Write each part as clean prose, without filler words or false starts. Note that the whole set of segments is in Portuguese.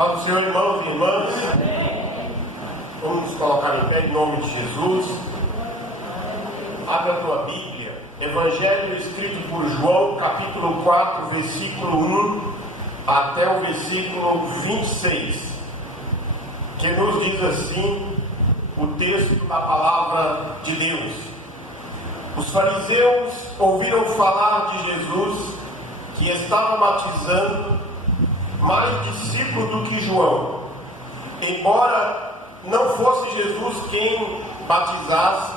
Fala do Senhor, irmãos e irmãs. Vamos nos colocar em pé em nome de Jesus. Abra a tua Bíblia. Evangelho escrito por João, capítulo 4, versículo 1 até o versículo 26. Que nos diz assim o texto da palavra de Deus. Os fariseus ouviram falar de Jesus, que estava batizando mais discípulo do que João, embora não fosse Jesus quem batizasse,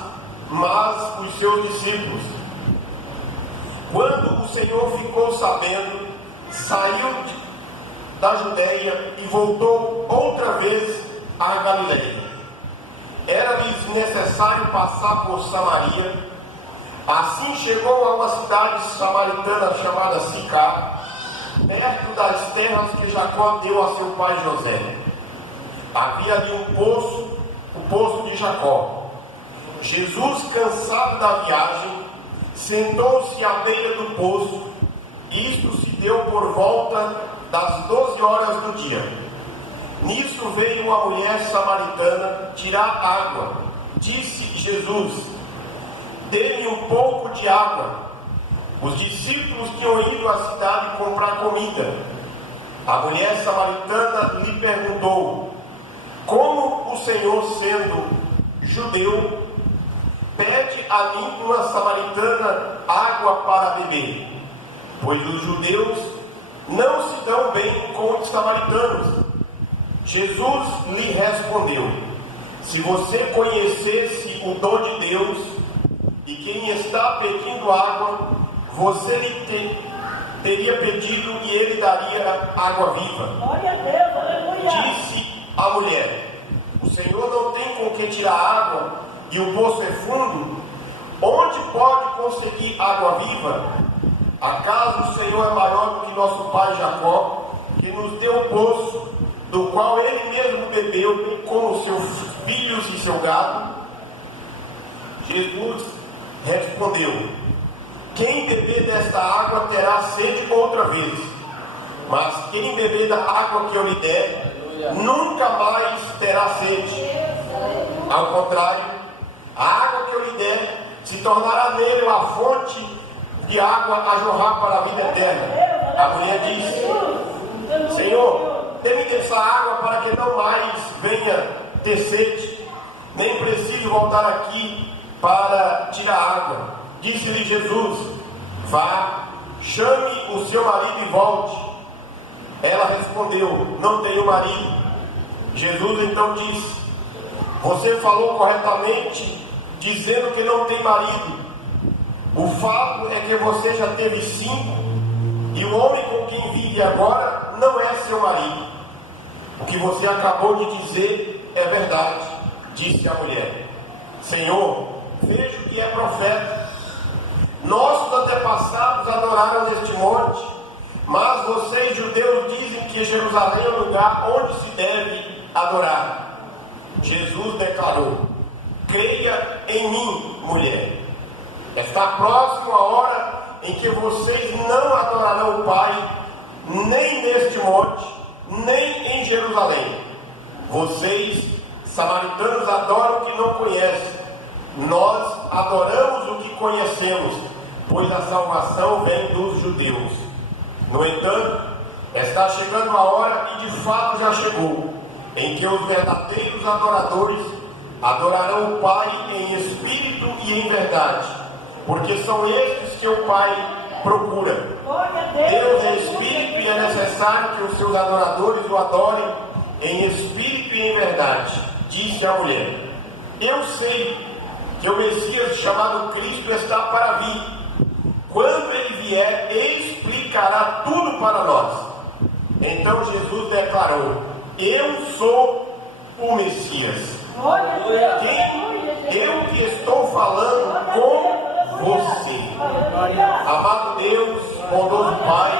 mas os seus discípulos. Quando o Senhor ficou sabendo, saiu da Judeia e voltou outra vez à Galileia. Era-lhes necessário passar por Samaria. Assim chegou a uma cidade samaritana chamada Sicar, perto das terras que Jacó deu a seu pai José. Havia ali um poço, o poço de Jacó. Jesus, cansado da viagem, sentou-se à beira do poço. Isto se deu por volta das 12 horas do dia. Nisso veio uma mulher samaritana tirar água. Disse Jesus: dê-me um pouco de água. Os discípulos tinham ido à cidade comprar comida. A mulher samaritana lhe perguntou: como o Senhor, sendo judeu, pede a mim, uma samaritana, água para beber? Pois os judeus não se dão bem com os samaritanos. Jesus lhe respondeu: se você conhecesse o dom de Deus e quem está pedindo água, você lhe teria pedido e ele daria água viva. Glória a Deus, aleluia. Disse a mulher: o Senhor não tem com que tirar água e o poço é fundo. Onde pode conseguir água viva? Acaso o Senhor é maior do que nosso pai Jacó, que nos deu o poço, do qual ele mesmo bebeu, com os seus filhos e seu gado? Jesus respondeu: quem beber desta água terá sede outra vez, mas quem beber da água que eu lhe der, nunca mais terá sede. Ao contrário, a água que eu lhe der se tornará nele uma fonte de água a jorrar para a vida eterna. A mulher disse: Senhor, dê-me dessa água para que não mais venha ter sede, nem precise voltar aqui para tirar água. Disse-lhe Jesus: vá, chame o seu marido e volte. Ela respondeu: não tenho marido. Jesus então disse: você falou corretamente, dizendo que não tem marido. O fato é que você já teve 5, e o homem com quem vive agora não é seu marido. O que você acabou de dizer é verdade, disse a mulher. Senhor, vejo que é profeta. Nossos antepassados adoraram neste monte, mas vocês, judeus, dizem que Jerusalém é o lugar onde se deve adorar. Jesus declarou: creia em mim, mulher. Está próxima a hora em que vocês não adorarão o Pai, nem neste monte, nem em Jerusalém. Vocês, samaritanos, adoram o que não conhecem. Nós adoramos o que conhecemos, pois a salvação vem dos judeus. No entanto, está chegando a hora, e de fato já chegou, em que os verdadeiros adoradores adorarão o Pai em espírito e em verdade, porque são estes que o Pai procura. Deus é espírito e é necessário que os seus adoradores o adorem em espírito e em verdade. Disse a mulher: eu sei que o Messias, chamado Cristo, está para vir. Quando ele vier, explicará tudo para nós. Então Jesus declarou: eu sou o Messias. Eu que estou falando com você. Amado Deus, bondoso Pai,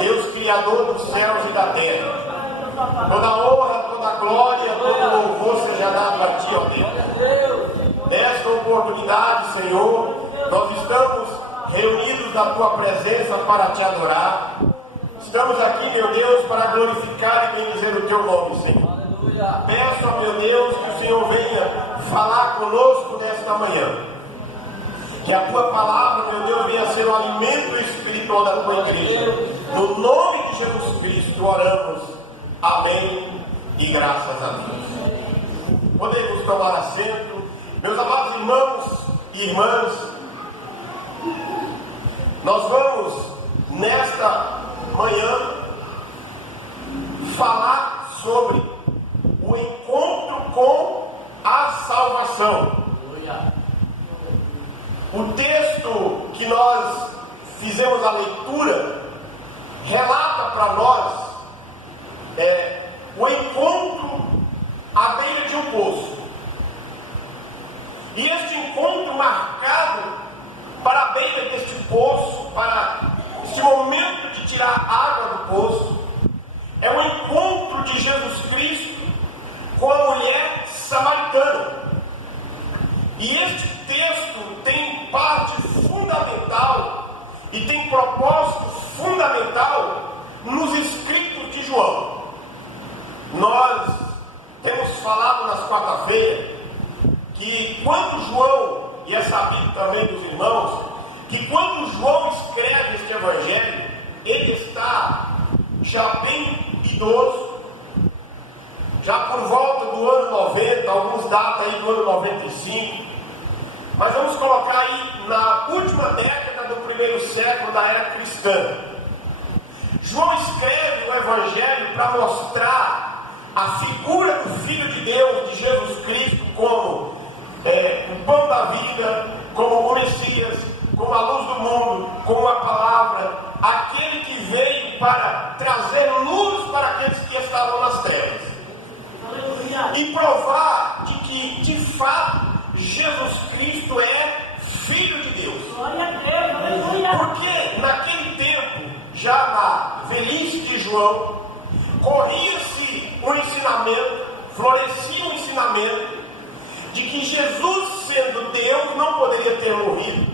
Deus Criador dos céus e da terra, toda honra, toda glória, todo louvor seja dado a Ti, ó Deus. Nesta oportunidade, Senhor, nós estamos reunidos na Tua presença para Te adorar. Estamos aqui, meu Deus, para glorificar e bendizer o Teu nome, Senhor. Aleluia. Peço, ó meu Deus, que o Senhor venha falar conosco nesta manhã. Que a Tua palavra, meu Deus, venha ser o alimento espiritual da Tua igreja. No nome de Jesus Cristo oramos. Amém. E graças a Deus. Podemos tomar assento. Meus amados irmãos e irmãs, nós vamos, nesta manhã, falar sobre o encontro com a salvação. O texto que nós fizemos a leitura relata para nós o encontro à beira de um poço. E este encontro marcado para a beira deste poço, para este momento de tirar água do poço, é o encontro de Jesus Cristo com a mulher samaritana. E este texto tem parte fundamental e tem propósito fundamental nos escritos de João. Nós temos falado nas quarta-feiras que quando João, e é sabido também dos irmãos, que quando João escreve este evangelho, ele está já bem idoso, já por volta do ano 90, alguns datam aí do ano 95, mas vamos colocar aí na última década do primeiro século da era cristã. João escreve o evangelho para mostrar a figura do Filho de Deus, de Jesus Cristo, como o pão da vida, como o Messias, como a luz do mundo, como a palavra, aquele que veio para trazer luz para aqueles que estavam nas trevas. E provar de que, de fato, Jesus Cristo é Filho de Deus. Porque naquele tempo, já na velhice de João, corria-se um ensinamento, florescia um ensinamento, de que Jesus, sendo Deus, não poderia ter morrido,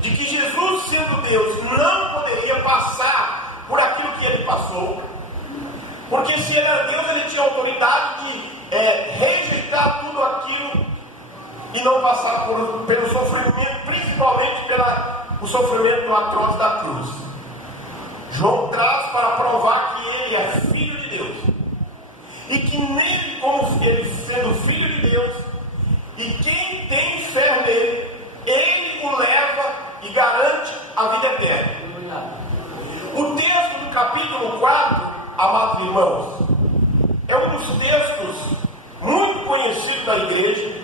de que Jesus, sendo Deus, não poderia passar por aquilo que ele passou, porque se ele era Deus, ele tinha autoridade de rejeitar tudo aquilo e não passar pelo sofrimento, principalmente pelo sofrimento atroz da cruz. João traz para provar que ele é Filho de Deus, e que nele, como ele sendo Filho de Deus, e quem tem fé nele, ele o leva e garante a vida eterna. O texto do capítulo 4, amados irmãos, é um dos textos muito conhecidos da igreja,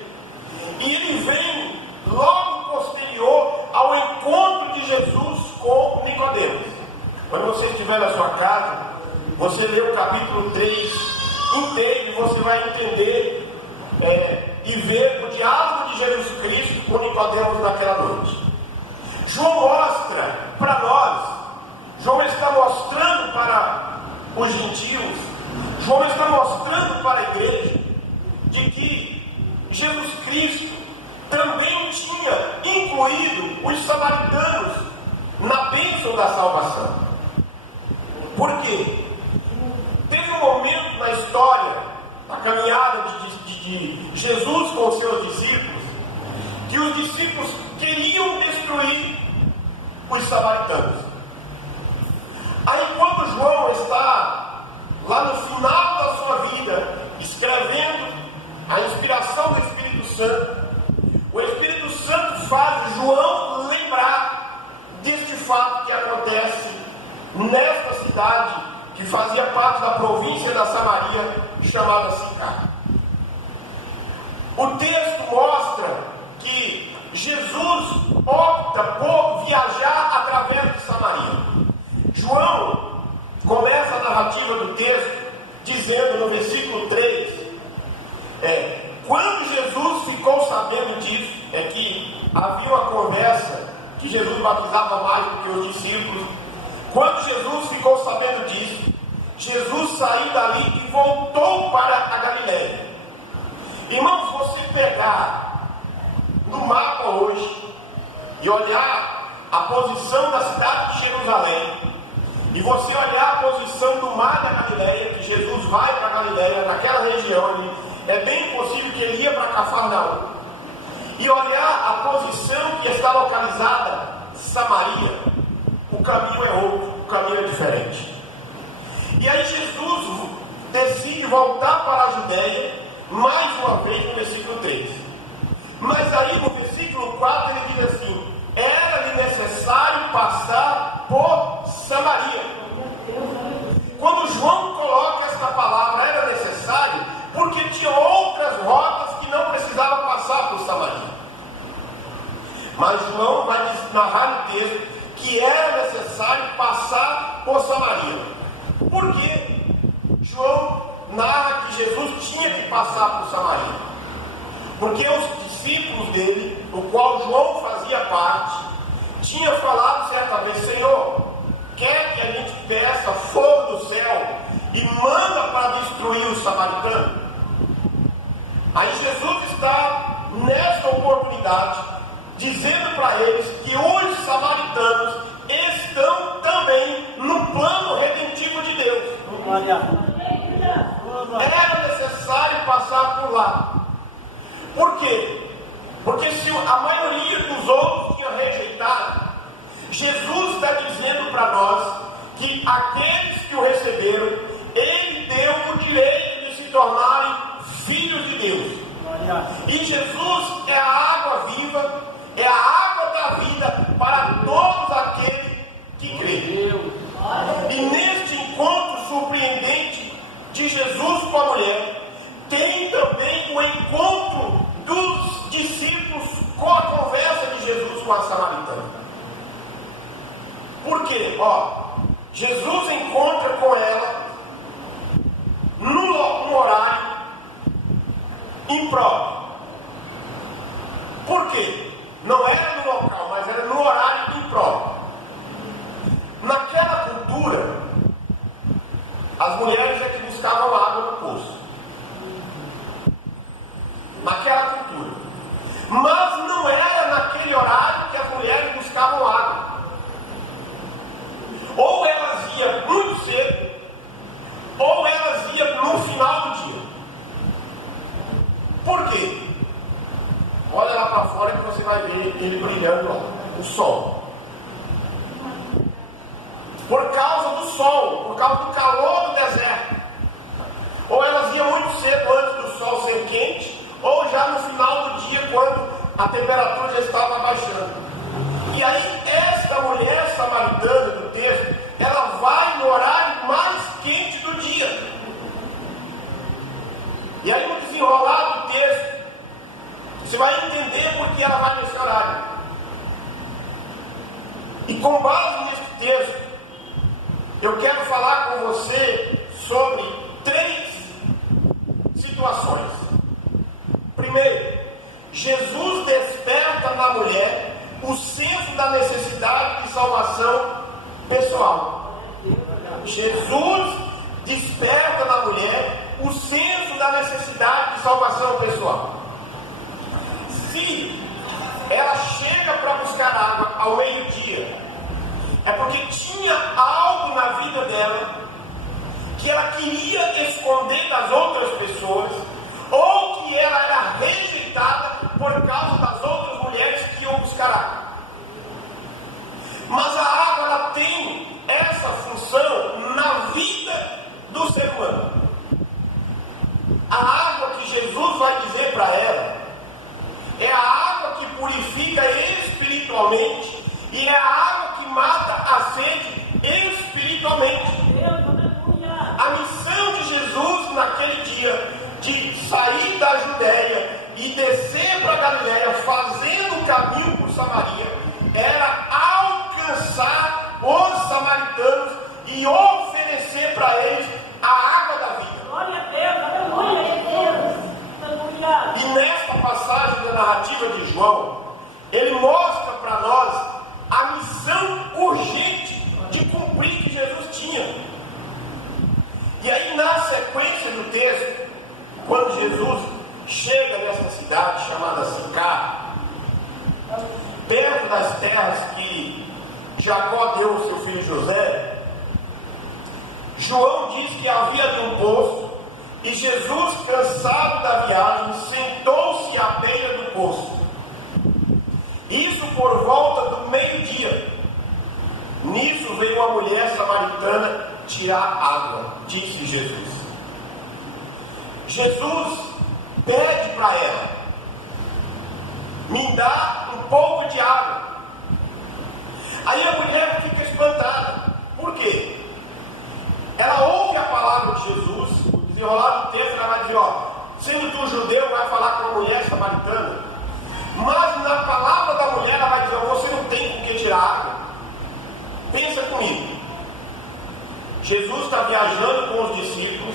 e ele vem logo posterior ao encontro de Jesus com Nicodemos. Quando você estiver na sua casa, você lê o capítulo 3 inteiro e você vai entender e ver o diálogo de Jesus Cristo com Nicodemos naquela noite. João mostra para nós, João está mostrando para os gentios, João está mostrando para a igreja, de que Jesus Cristo também tinha incluído os samaritanos na bênção da salvação. Por quê? Teve um momento na história, na caminhada de Jesus com os seus discípulos, que os discípulos queriam destruir os samaritanos. Aí quando João está lá no final da sua vida, escrevendo a inspiração do Espírito Santo, o Espírito Santo faz João lembrar deste fato que acontece nesta cidade, que fazia parte da província da Samaria, chamada Sicar. O texto mostra que Jesus opta por viajar através de Samaria. João começa a narrativa do texto dizendo no versículo 3, quando Jesus ficou sabendo disso, que havia uma conversa que Jesus batizava mais do que os discípulos. Quando Jesus ficou sabendo disso, Jesus saiu dali e voltou para a Galileia. Irmãos, você pegar no mapa hoje e olhar a posição da cidade de Jerusalém e você olhar a posição do mar da Galileia, que Jesus vai para a Galileia, naquela região ali, é bem possível que ele ia para Cafarnaum, e olhar a posição que está localizada Samaria, o caminho é outro, o caminho é diferente. E aí Jesus decide voltar para a Judéia, mais uma vez no versículo 3. Mas aí no versículo 4 ele diz assim: era-lhe necessário passar por Samaria. Quando João coloca esta palavra, era necessário, porque tinha outras rotas que não precisava passar por Samaria. Mas João vai narrar no texto que era necessário passar por Samaria. Por quê? João narra que Jesus tinha que passar por Samaria, porque os discípulos dele, do qual João fazia parte, tinham falado certa vez: Senhor, quer que a gente peça fogo do céu e manda para destruir os samaritanos? Aí Jesus está nesta oportunidade dizendo para eles que os samaritanos estão também no plano redentivo de Deus. Era necessário passar por lá. Por quê? Porque se a maioria dos outros tinha rejeitado, Jesus está dizendo para nós que aqueles que o receberam, ele deu o direito de se tornarem filhos de Deus. E Jesus é a água viva, é a água da vida para todos aqueles que creem. E neste encontro surpreendente de Jesus com a mulher, tem também o encontro dos discípulos com a conversa de Jesus com a samaritana. Por quê? Jesus encontra com ela num horário impróprio. Por quê? Não era no local, mas era no horário impróprio. Naquela cultura, as mulheres é que buscavam água no poço. Naquela cultura. Mas não era naquele horário que as mulheres buscavam água. Ou elas iam muito cedo, ou elas iam no final do dia. Por quê? Olha lá para fora que você vai ver ele brilhando lá, o sol. Por causa do sol, por causa do calor do deserto. Ou elas iam muito cedo antes do sol ser quente, ou já no final do dia, quando a temperatura já estava baixando. E aí, esta mulher samaritana do texto, ela vai no horário mais quente do dia. E aí, no desenrolar do texto, você vai entender por que ela vai nesse horário. E com base nesse texto, eu quero falar com você sobre 3 situações. Primeiro, Jesus desperta na mulher o senso da necessidade de salvação pessoal. Jesus desperta na mulher o senso da necessidade de salvação pessoal. Se ela chega para buscar água ao meio-dia, é porque tinha algo na vida dela que ela queria esconder das outras pessoas, ou que ela era rejeitada por causa das outras mulheres que iam buscar água. Mas a água, ela tem essa função na vida do ser humano. A água que Jesus vai dizer para ela é a água que purifica espiritualmente e é a água que mata a sede espiritualmente. A missão de Jesus naquele dia de sair da Judéia e descer para Galileia, fazendo o caminho por Samaria, era alcançar os samaritanos e oferecer para eles a água da vida. Glória a Deus, aleluia. E nesta passagem da narrativa de João, ele mostra para nós a missão urgente de cumprir que Jesus tinha. E aí, na sequência do texto, quando Jesus chega nessa cidade chamada Sicar, perto das terras que Jacó deu ao seu filho José, João diz que havia ali um poço e Jesus, cansado da viagem, sentou-se à beira do poço. Isso por volta do meio-dia. Nisso veio uma mulher samaritana tirar água, disse Jesus. Jesus pede para ela: me dá um pouco de água. Aí a mulher fica espantada. Por quê? Ela ouve a palavra de Jesus, o desenrolar do texto, ela vai dizer: ó, sendo tu judeu, vai falar com a mulher samaritana. Mas na palavra da mulher, ela vai dizer: você não tem com que tirar água. Pensa comigo. Jesus está viajando com os discípulos,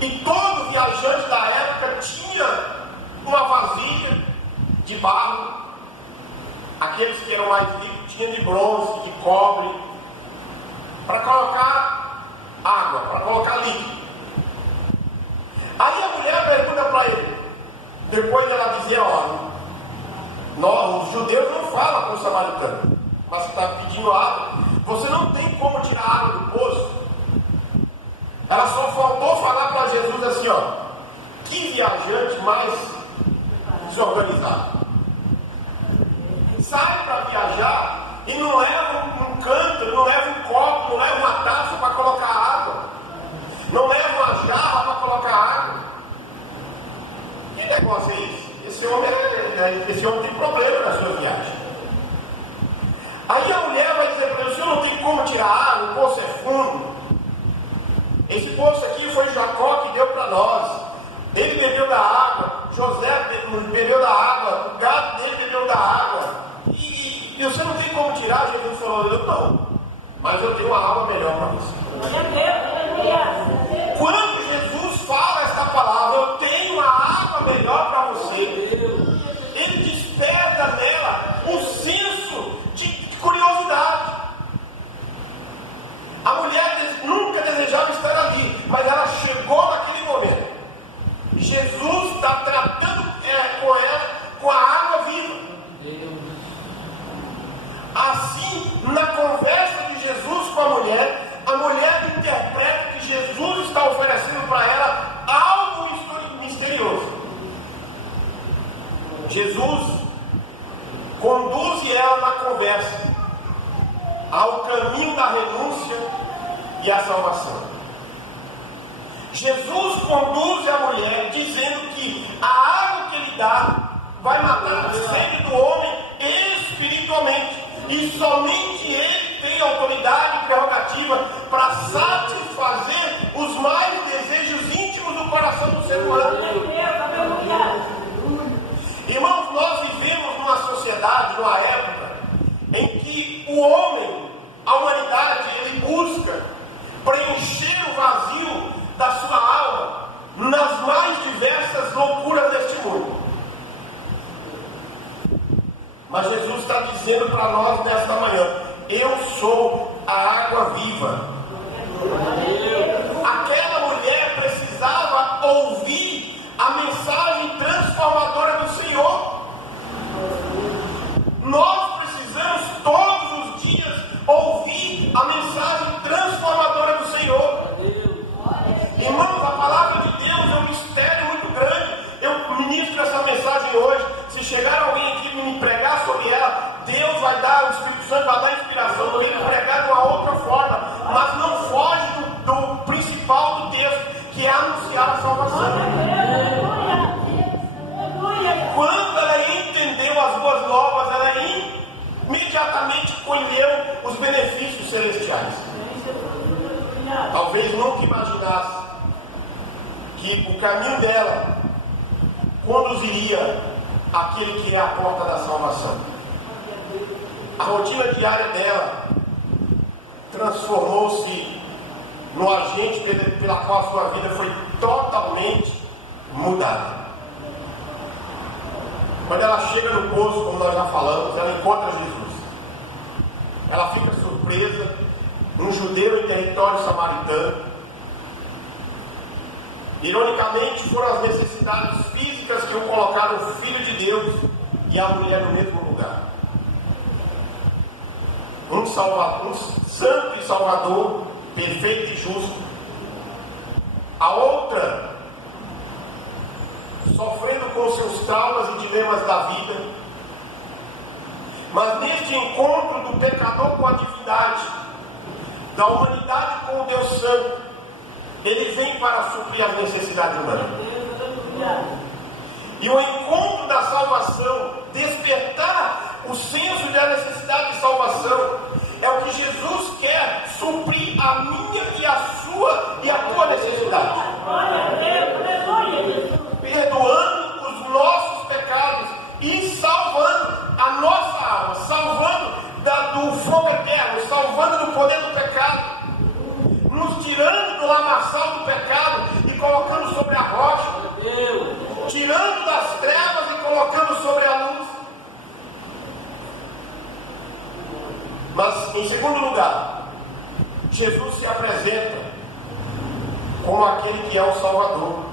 e todo viajante da época tinha uma vasilha de barro. Aqueles que eram mais ricos tinham de bronze, de cobre, para colocar água, para colocar líquido. Aí a mulher pergunta para ele, depois dela dizer: olha, nós, os judeus, não falam com o samaritano, mas você está pedindo água, você não tem como tirar água do poço. Ela só faltou falar para Jesus assim: ó, que viajante mais desorganizado. Sai para viajar e não leva um canto, não leva um copo, não leva uma taça para colocar água, não leva uma jarra para colocar água. Que negócio é esse? Esse homem tem problema na sua viagem. Aí a mulher vai dizer para ele: o senhor não tem como tirar água, o poço é fundo. Esse poço aqui foi Jacó que deu para nós. Ele bebeu da água, José bebeu da água, o gado dele bebeu da água. E você não tem como tirar. Jesus falou: eu não, mas eu tenho uma água melhor para você. Quando Jesus fala esta palavra, eu tenho uma água melhor para você, ele desperta nela um senso de curiosidade. A mulher nunca desejava estar ali, mas ela chegou naquele momento. Jesus está tratando com ela com a água viva. Assim, na conversa de Jesus com a mulher interpreta que Jesus está oferecendo para ela algo misterioso. Jesus conduz ela na conversa ao caminho da renúncia e a salvação. Jesus conduz a mulher dizendo que a água que ele dá vai matar a sede do homem espiritualmente, e somente ele tem autoridade e prerrogativa para satisfazer os mais desejos íntimos do coração do ser humano. Irmãos, nós vivemos numa sociedade, numa época em que o homem, a humanidade, ele busca preencher o vazio da sua alma nas mais diversas loucuras deste mundo. Mas Jesus está dizendo para nós nesta manhã: eu sou a água viva. Aquela mulher precisava ouvir a mensagem transformadora do Senhor. Nós precisamos todos os dias ouvir a mensagem transformadora do Senhor. Irmãos, a palavra de Deus é um mistério muito grande. Eu ministro essa mensagem hoje. Se chegar alguém aqui e me pregar sobre ela, Deus vai dar, o Espírito Santo vai dar inspiração. Eu venho pregar de uma outra forma, mas não foge do principal do texto, que é anunciar a salvação. Quando ela entendeu as boas novas, ela imediatamente colheu os benefícios celestiais. Talvez nunca imaginasse que o caminho dela conduziria àquele que é a porta da salvação. A rotina diária dela transformou-se no agente pela qual a sua vida foi totalmente mudada. Quando ela chega no poço, como nós já falamos, ela encontra Jesus. Ela fica surpresa, um judeu em território samaritano. Ironicamente, foram as necessidades físicas que o colocaram o Filho de Deus e a mulher no mesmo lugar. Um santo e salvador perfeito e justo. A outra, sofrendo com seus traumas e dilemas da vida. Mas neste encontro do pecador com a divindade, da humanidade com o Deus Santo, ele vem para suprir as necessidades humanas. E o encontro da salvação, despertar o senso da necessidade de salvação, é o que Jesus quer suprir a minha e a sua e a tua necessidade. Perdoando os nossos pecados e salvando a nossa alma, salvando do fogo eterno, salvando do poder do pecado, nos tirando do lamaçal do pecado e colocando sobre a rocha, tirando das trevas e colocando sobre a luz. Mas, em segundo lugar, Jesus se apresenta como aquele que é o Salvador.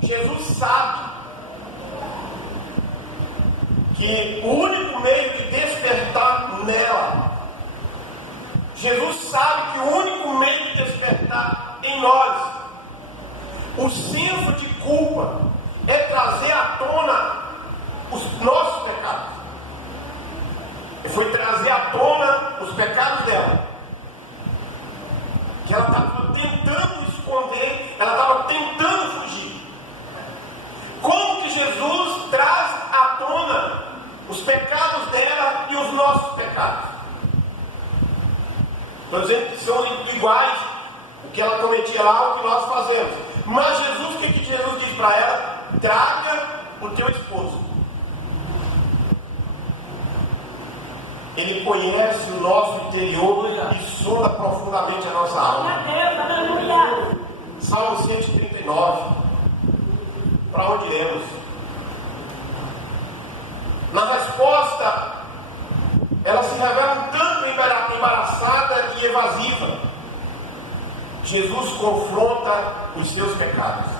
Jesus sabe que o único meio de despertar nela, Jesus sabe que o único meio de despertar em nós o senso de culpa é trazer à tona os nossos pecados. E foi trazer à tona os pecados dela, que ela estava tentando esconder, ela estava tentando fugir. Como que Jesus traz à tona os pecados dela e os nossos pecados? Estou dizendo que são iguais o que ela cometia lá, o que nós fazemos. Mas Jesus, o que Jesus diz para ela? Traga o teu esposo. Ele conhece o nosso interior e sonda profundamente a nossa alma. Salmo 139. Para onde iremos? Na resposta, ela se revela um tanto embaraçada e evasiva. Jesus confronta os seus pecados.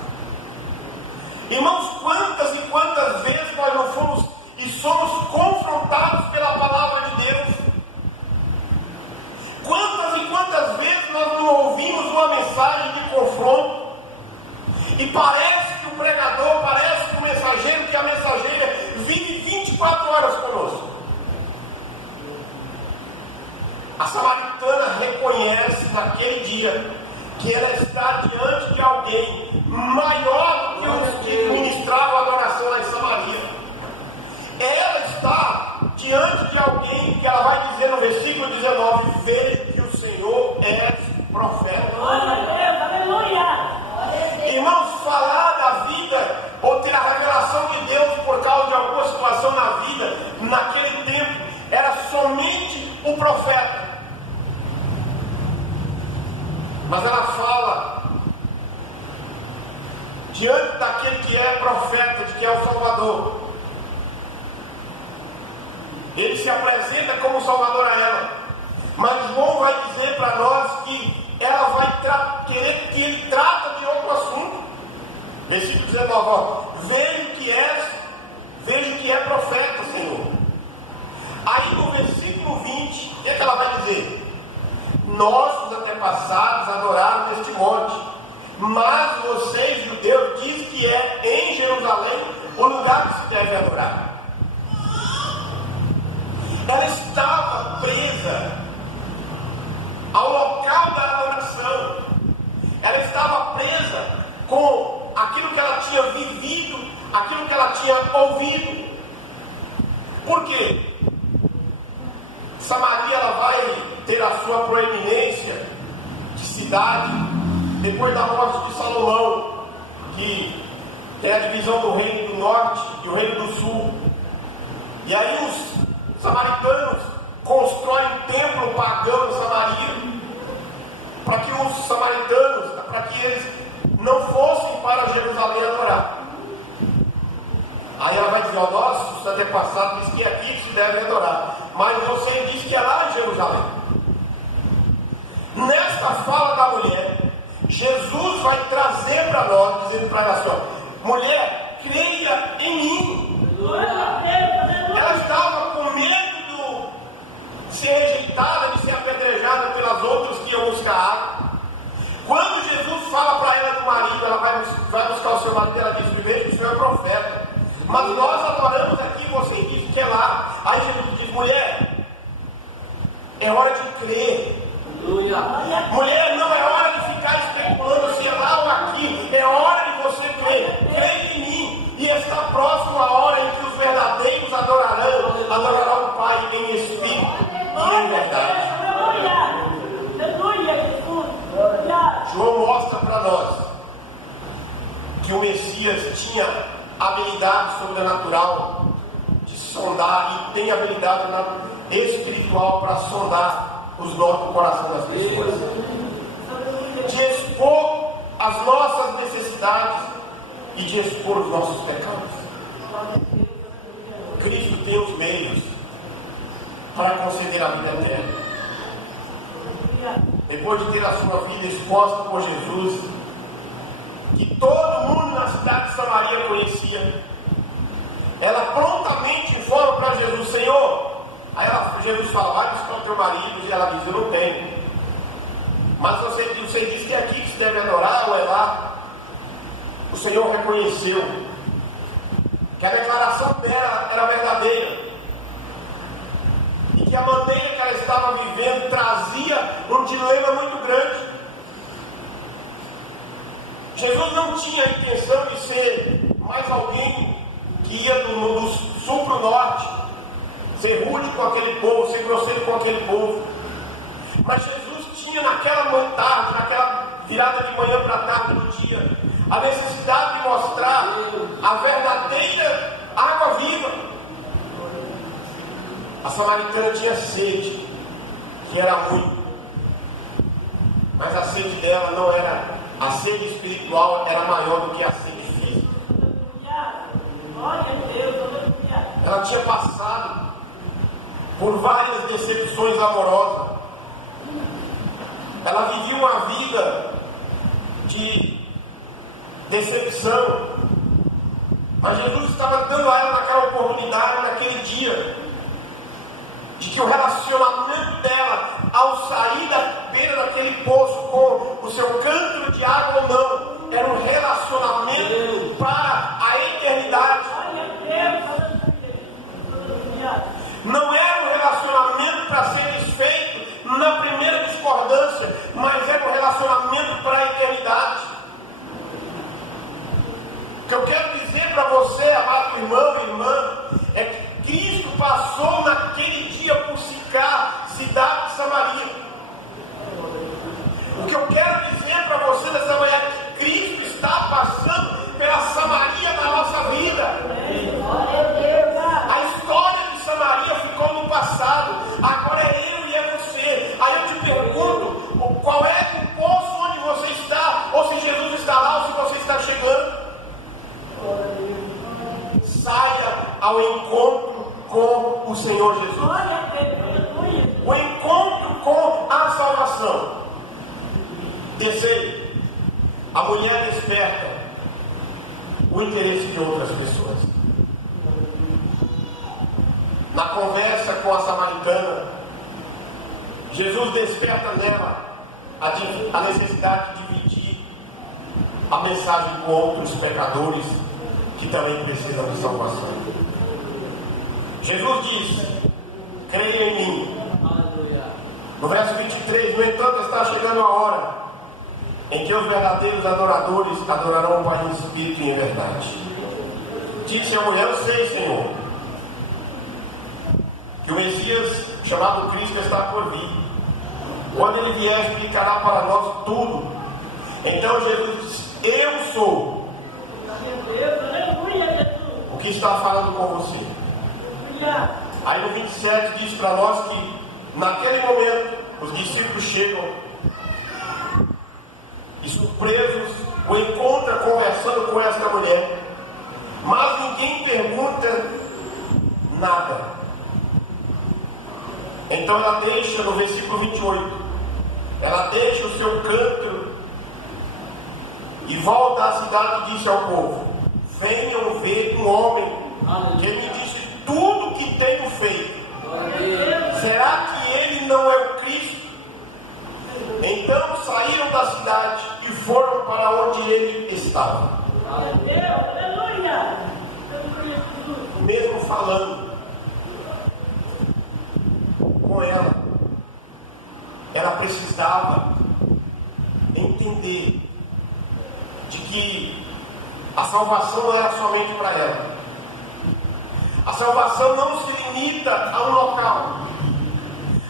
Irmãos, quantas e quantas vezes nós não fomos e somos confrontados pela palavra de Deus? Quantas e quantas vezes nós não ouvimos uma mensagem de confronto e parece que o pregador, parece que o mensageiro, que a mensageira vive 24 horas conosco? A samaritana reconhece naquele dia que ela está diante de alguém maior do que os que ministravam a adoração lá em Samaria. Ela está diante de alguém que ela vai dizer no versículo 19: veja que o Senhor é profeta. Irmãos, falar da vida ou ter a revelação de Deus por causa de alguma situação na vida, naquele tempo, era somente o profeta. Mas ela fala diante daquele que é profeta, de que é o Salvador. Ele se apresenta como Salvador a ela. Mas João vai dizer para nós que ela vai querer que ele trata de outro assunto. Versículo 19, ó. Vejo que é profeta, Senhor. Aí no versículo 20, o que é que ela vai dizer? Nossos antepassados adoraram neste monte, mas vocês, judeus, dizem que é em Jerusalém o lugar que se deve adorar. Ela estava presa ao local da adoração. Ela estava presa com aquilo que ela tinha vivido, aquilo que ela tinha ouvido. Por quê? Samaria, ela vai ter a sua proeminência de cidade depois da morte de Salomão, que é a divisão do reino do norte e o reino do sul. E aí os samaritanos constroem um templo pagão em Samaria, para que os samaritanos, para que eles não fossem para Jerusalém adorar. Aí ela vai dizer: ó, nossos antepassados dizem que é aqui que se deve adorar, mas você diz que é lá em Jerusalém. Nesta fala da mulher, Jesus vai trazer para nós, dizendo para ela assim: ó, mulher, creia em mim. Ela estava com medo de ser rejeitada, de ser que iam buscar água. Quando Jesus fala para ela do marido, ela vai buscar o seu marido, ela diz: primeiro que o Senhor é profeta. Mas nós adoramos aqui, você diz que é lá. Aí Jesus diz: mulher, é hora de crer. Mulher, não é hora de ficar especulando se é lá ou aqui. É hora de você crer. Crê em mim. E está próximo a hora em que os verdadeiros adorarão o Pai em espírito e em verdade. João mostra para nós que o Messias tinha habilidade sobrenatural de sondar, e tem habilidade espiritual para sondar os nossos do coração das pessoas, de expor as nossas necessidades e de expor os nossos pecados. Cristo tem os meios para conceder a vida eterna. Depois de ter a sua vida exposta por Jesus, que todo mundo na cidade de Samaria conhecia, ela prontamente informa para Jesus: Senhor. Aí Jesus fala: vai buscar o teu marido. E ela diz: eu não tenho. Mas você diz que é aqui que se deve adorar ou é lá? O Senhor reconheceu que a declaração dela era verdadeira, e que a maneira que ela estava vivendo trazia um dilema muito grande. Jesus não tinha a intenção de ser mais alguém que ia do sul para o norte, ser rude com aquele povo, ser grosseiro com aquele povo. Mas Jesus tinha naquela tarde, naquela virada de manhã para tarde do dia, a necessidade de mostrar a verdadeira água viva. A samaritana tinha sede, que era muito, mas a sede dela não era, a sede espiritual era maior do que a sede física. Ela tinha passado por várias decepções amorosas. Ela vivia uma vida de decepção, mas Jesus estava dando a ela naquela oportunidade, naquele dia, de que o relacionamento dela, ao sair da beira daquele poço com o seu cântaro de água ou não, era um relacionamento para a eternidade. Não era um relacionamento para ser desfeito na primeira discordância, mas era um relacionamento para a eternidade. O que eu quero dizer para você, amado irmão e irmã, é que Cristo passou naquele dia por Sicar, cidade de Samaria. O que eu quero dizer para você nessa manhã é que Cristo está passando pela Samaria da nossa vida. A história de Samaria ficou no passado, agora é eu e é você. Aí eu te pergunto, qual é o poço onde você está, ou se Jesus está lá, ou se você está chegando. Saia ao encontro com o Senhor Jesus. O encontro com a salvação. Terceiro, a mulher desperta o interesse de outras pessoas. Na conversa com a samaritana, Jesus desperta nela a necessidade de dividir a mensagem com outros pecadores que também precisam de salvação. Jesus diz: creia em mim. No verso 23, no entanto, está chegando a hora em que os verdadeiros adoradores adorarão o Pai em espírito e em verdade. Disse a mulher: eu sei, Senhor, que o Messias, chamado Cristo, está por vir. Quando ele vier, explicará para nós tudo. Então Jesus disse: eu sou o que está falando com você. Aí no 27 diz para nós que naquele momento os discípulos chegam e, surpresos, o encontram conversando com esta mulher, mas ninguém pergunta nada. Então ela deixa, no versículo 28, ela deixa o seu cântaro e volta à cidade e disse ao povo: venham ver um homem que me disse tudo que tenho feito. Será que ele não é o Cristo? Então saíram da cidade e foram para onde ele estava. Aleluia. Mesmo falando com ela, ela precisava entender de que a salvação não era somente para ela. A salvação não se limita a um local.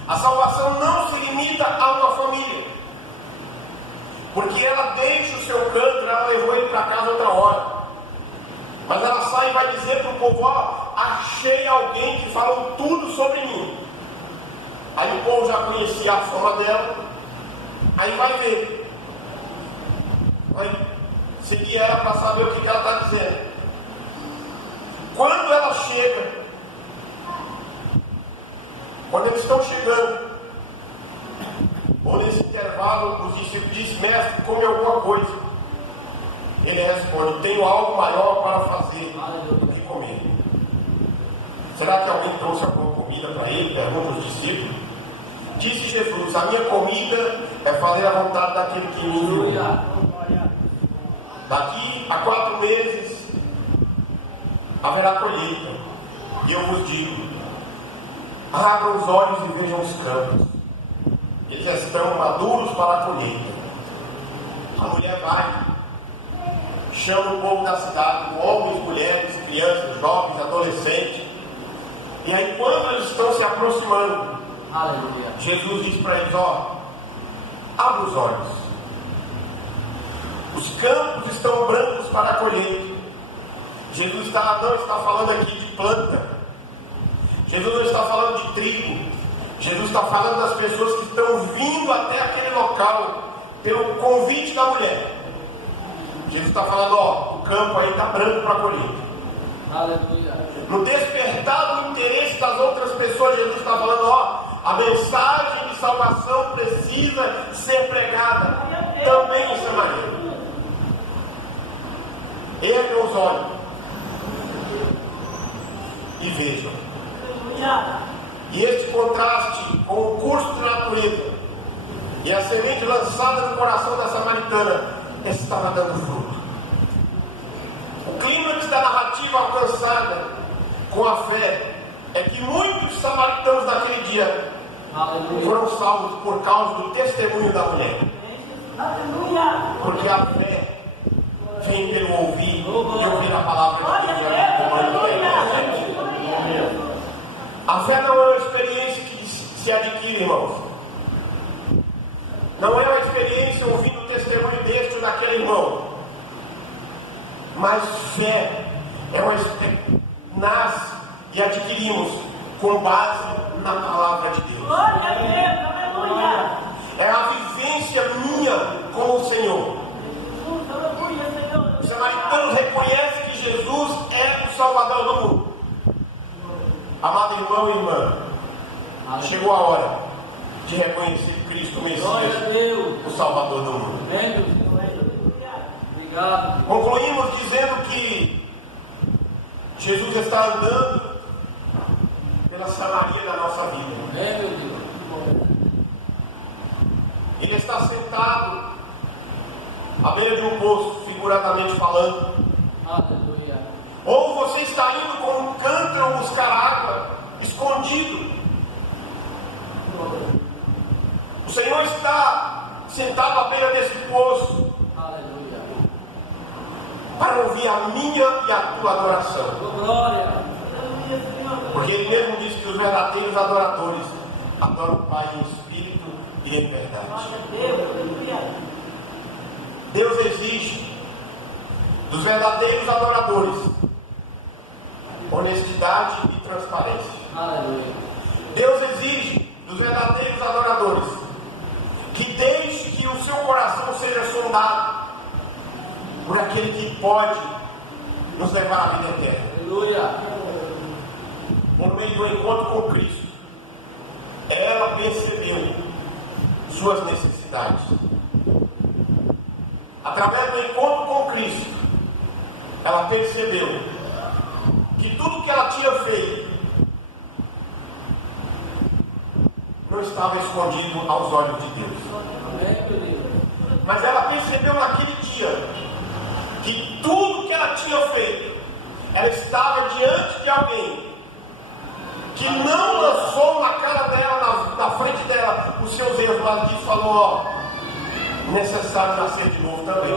A salvação não se limita a uma família. Porque ela deixa o seu canto, ela levou ele para casa outra hora. Mas ela sai e vai dizer para o povo: ó, achei alguém que falou tudo sobre mim. Aí o povo já conhecia a fama dela. Aí vai ver. Vai seguir ela para saber o que ela está dizendo. Quando ela chega, quando eles estão chegando, ou nesse intervalo, os discípulos dizem: mestre, come alguma coisa. Ele responde: tenho algo maior para fazer do que comer. Será que alguém trouxe alguma comida para ele? Pergunta os discípulos. Disse Jesus: a minha comida é fazer a vontade daquele que me enviou. Daqui a 4 meses haverá colheita. E eu vos digo: abram os olhos e vejam os campos. Eles estão maduros para a colheita. A mulher vai, chama o povo da cidade, homens, mulheres, crianças, jovens, adolescentes. E aí, quando eles estão se aproximando, aleluia, Jesus diz para eles: ó, abra os olhos. Os campos estão brancos para a colheita. Jesus não está falando aqui de planta. Jesus não está falando de trigo. Jesus está falando das pessoas que estão vindo até aquele local pelo convite da mulher. Jesus está falando: ó, o campo aí está branco para a colheita. Aleluia. No despertar do interesse das outras pessoas, Jesus está falando: ó, a mensagem de salvação precisa ser pregada também em Samaria. Ergam os olhos e vejam. E este contraste com o curso de natureza e a semente lançada no coração da samaritana estava dando fruto. O clímax da narrativa alcançada com a fé é que muitos samaritanos daquele dia foram salvos por causa do testemunho da mulher. Porque a fé vem pelo ouvir e ouvir a palavra de Deus. A fé não é uma experiência que se adquire, irmãos. Não é uma experiência ouvindo o testemunho deste ou daquele irmão. Mas fé é uma experiência que nasce e adquirimos com base na palavra de Deus. É a vivência minha com o Senhor. Os samaritanos reconhecem que Jesus é o Salvador do mundo. Amado irmão e irmã, chegou a hora de reconhecer Cristo Messias, o Salvador do mundo. Obrigado. Concluímos dizendo que Jesus está andando pela Samaria da nossa vida. Ele está sentado à beira de um poço, figuradamente falando. Aleluia. Ou você está indo como um cântaro buscar água, escondido. O Senhor está sentado à beira desse poço. Aleluia. Para ouvir a minha e a tua adoração. Glória. Porque Ele mesmo disse que os verdadeiros adoradores adoram o Pai em espírito e em verdade. Deus exige dos verdadeiros adoradores honestidade e transparência. Aleluia. Deus exige dos verdadeiros adoradores que deixe que o seu coração seja sondado por aquele que pode nos levar à vida eterna. Aleluia. Por meio do encontro com Cristo, ela percebeu suas necessidades. Através do encontro com Cristo, ela percebeu que tudo que ela tinha feito não estava escondido aos olhos de Deus. Mas ela percebeu naquele dia que tudo que ela tinha feito, ela estava diante de alguém que não lançou na cara dela, na frente dela, os seus erros, mas disse, falou, ó, necessário nascer de novo também.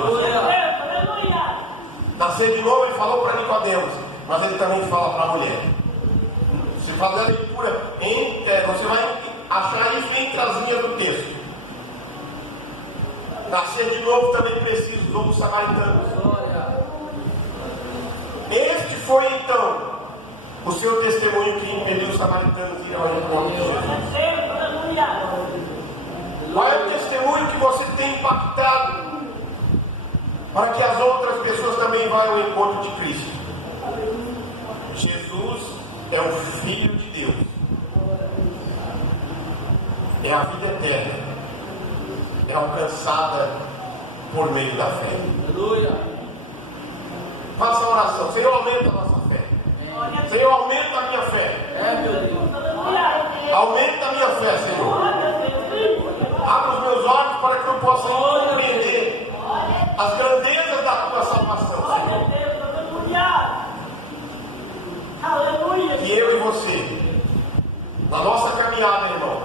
Nascer de novo, ele falou para Nicodemos, mas ele também fala para a mulher. Se fazer a leitura, você vai achar isso entre as linhas do texto. Nascer de novo também precisou dos samaritanos. Este foi então o seu testemunho que impediu os samaritanos de ir ao encontro de Jesus. Qual é o testemunho que você tem impactado para que as outras pessoas também vá ao encontro de Cristo? Jesus é o Filho de Deus, é a vida eterna, é alcançada por meio da fé. Aleluia. Faça a oração. Senhor, aumenta a nossa fé. Senhor, aumenta a minha fé. Meu Deus. Aumenta a minha fé, Senhor. Abra os meus olhos para que eu possa compreender as grandezas da tua salvação, Senhor. Que eu e você, na nossa caminhada, irmãos,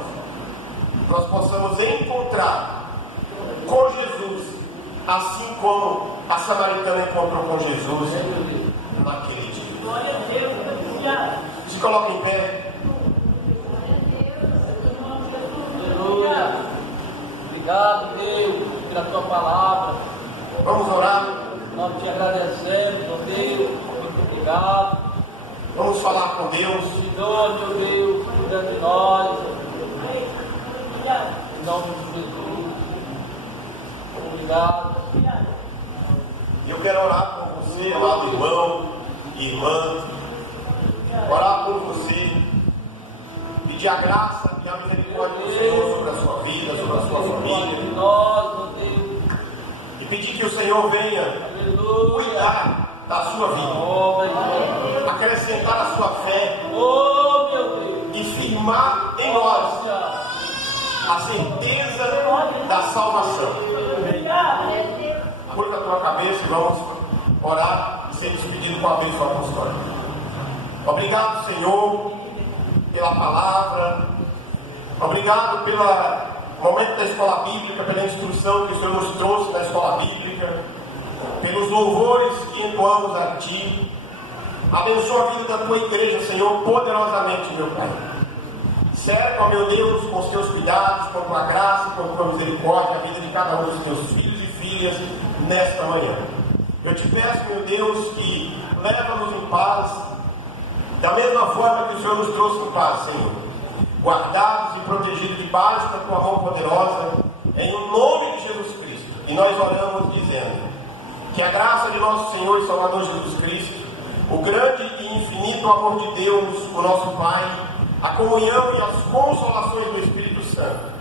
nós possamos encontrar com Jesus, assim como a samaritana encontrou com Jesus naquele dia. Se coloque em pé. Aleluia. Obrigado, Deus, pela tua palavra. Vamos orar. Nós te agradecemos, ó Deus. Muito obrigado. Vamos falar com Deus. Senhor, meu Deus, cuida de nós. Em nome de Jesus. Obrigado. Eu quero orar por você, amado irmão e irmã. Orar por você. Pedir a graça e a misericórdia do Senhor sobre a sua vida, sobre a sua família. E pedir que o Senhor venha cuidar da sua vida, acrescentar a sua fé e firmar em nós a certeza da salvação. Curva a tua cabeça e vamos orar e ser despedido com a bênção apostólica. Obrigado, Senhor, pela palavra. Obrigado pelo momento da escola bíblica, pela instrução que o Senhor nos trouxe da escola bíblica, pelos louvores que entoamos a Ti. Abençoa a vida da Tua igreja, Senhor, poderosamente, meu Pai. Cerca, ó meu Deus, com os Teus cuidados, com a Tua graça, com a Tua misericórdia, a vida de cada um dos Teus filhos e filhas nesta manhã. Eu te peço, meu Deus, que leva-nos em paz, da mesma forma que o Senhor nos trouxe em paz, Senhor. Guardados e protegidos debaixo da Tua mão poderosa, em nome de Jesus Cristo. E nós oramos dizendo que a graça de nosso Senhor e Salvador Jesus Cristo, o grande e infinito amor de Deus, o nosso Pai, a comunhão e as consolações do Espírito Santo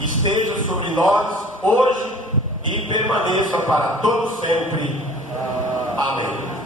esteja sobre nós hoje e permaneça para todo sempre. Amém.